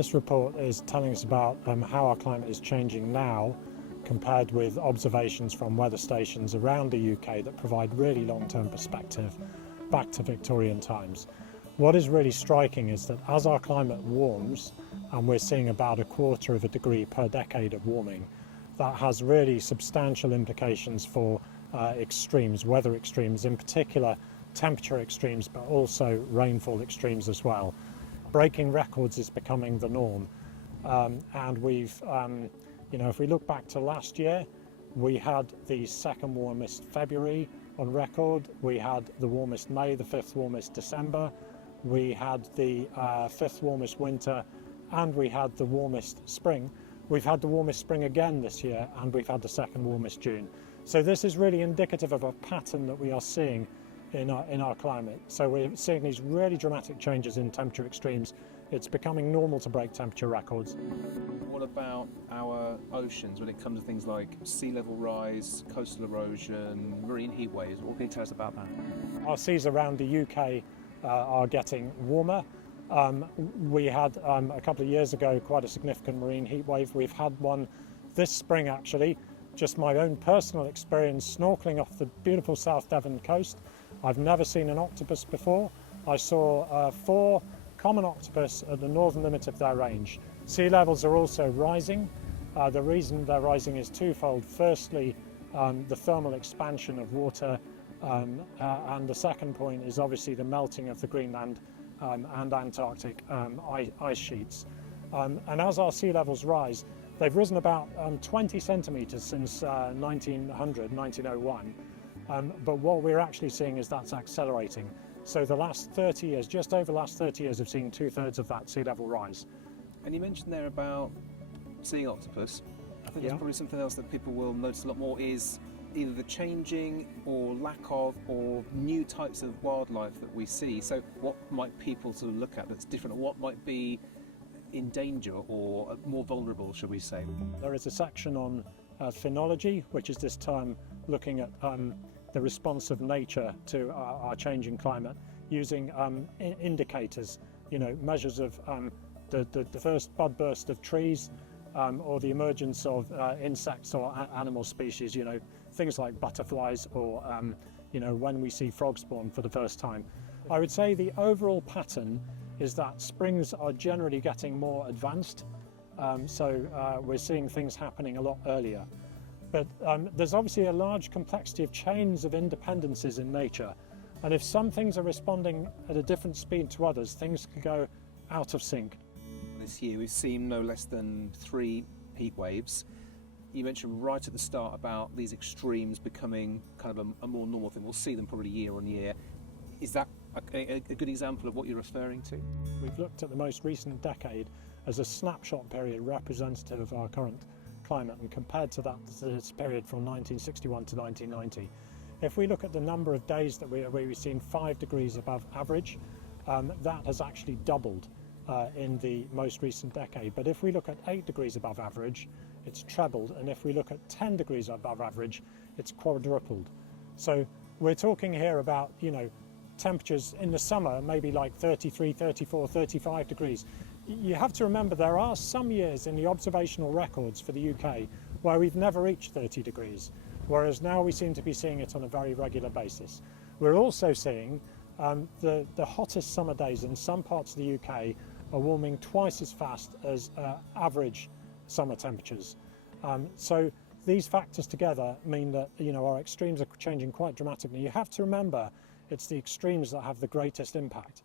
this report is telling us about how our climate is changing now compared with observations from weather stations around the UK that provide really long-term perspective back to Victorian times. What is really striking is that as our climate warms, and we're seeing about 1/4 of a degree per decade of warming, that has really substantial implications for extremes, weather extremes, in particular temperature extremes, but also rainfall extremes as well. Breaking records is becoming the norm, and we've, if we look back to last year, we had the second warmest February on record, we had the warmest May, the 5th warmest December, we had the 5th warmest winter, and we had the warmest spring. We've had the warmest spring again this year, and we've had the second warmest June. So this is really indicative of a pattern that we are seeing in our climate. So we're seeing these really dramatic changes in temperature extremes. It's becoming normal to break temperature records. What about our oceans when it comes to things like sea level rise, coastal erosion, marine heat waves? What can you tell us about that? Our seas around the UK are getting warmer. We had a couple of years ago quite a significant marine heat wave. We've had one this spring actually. Just my own personal experience snorkeling off the beautiful South Devon coast. I've never seen an octopus before. I saw 4 common octopus at the northern limit of their range. Sea levels are also rising. The reason they're rising is twofold. Firstly, the thermal expansion of water, and the second point is obviously the melting of the Greenland and Antarctic ice sheets. And as our sea levels rise, they've risen about 20 centimetres since 1901. But what we're actually seeing is that's accelerating. So the last 30 years, just over the last 30 years, have seen 2/3 of that sea level rise. And you mentioned there about seeing octopus. I think Yeah. there's probably something else that people will notice a lot more is either the changing or lack of or new types of wildlife that we see. So what might people sort of look at that's different, or what might be in danger or more vulnerable, should we say? There is a section on phenology, which is this term looking at the response of nature to our changing climate, using indicators, measures of the first bud burst of trees, or the emergence of insects or animal species, things like butterflies, or when we see frogs spawn for the first time. I would say the overall pattern is that springs are generally getting more advanced, so we're seeing things happening a lot earlier. But there's obviously a large complexity of chains of independences in nature, and if some things are responding at a different speed to others, things can go out of sync. This year we've seen no less than 3 heat waves. You mentioned right at the start about these extremes becoming kind of a more normal thing. We'll see them probably year on year. Is that a good example of what you're referring to? We've looked at the most recent decade as a snapshot period representative of our current climate, and compared to this period from 1961 to 1990. If we look at the number of days that we've seen 5 degrees above average, that has actually doubled in the most recent decade. But if we look at 8 degrees above average, it's trebled, and if we look at 10 degrees above average, it's quadrupled. So we're talking here about, temperatures in the summer, maybe like 33, 34, 35 degrees. You have to remember there are some years in the observational records for the UK where we've never reached 30 degrees, whereas now we seem to be seeing it on a very regular basis. We're also seeing the hottest summer days in some parts of the UK are warming twice as fast as average summer temperatures. So these factors together mean that our extremes are changing quite dramatically. You have to remember it's the extremes that have the greatest impact.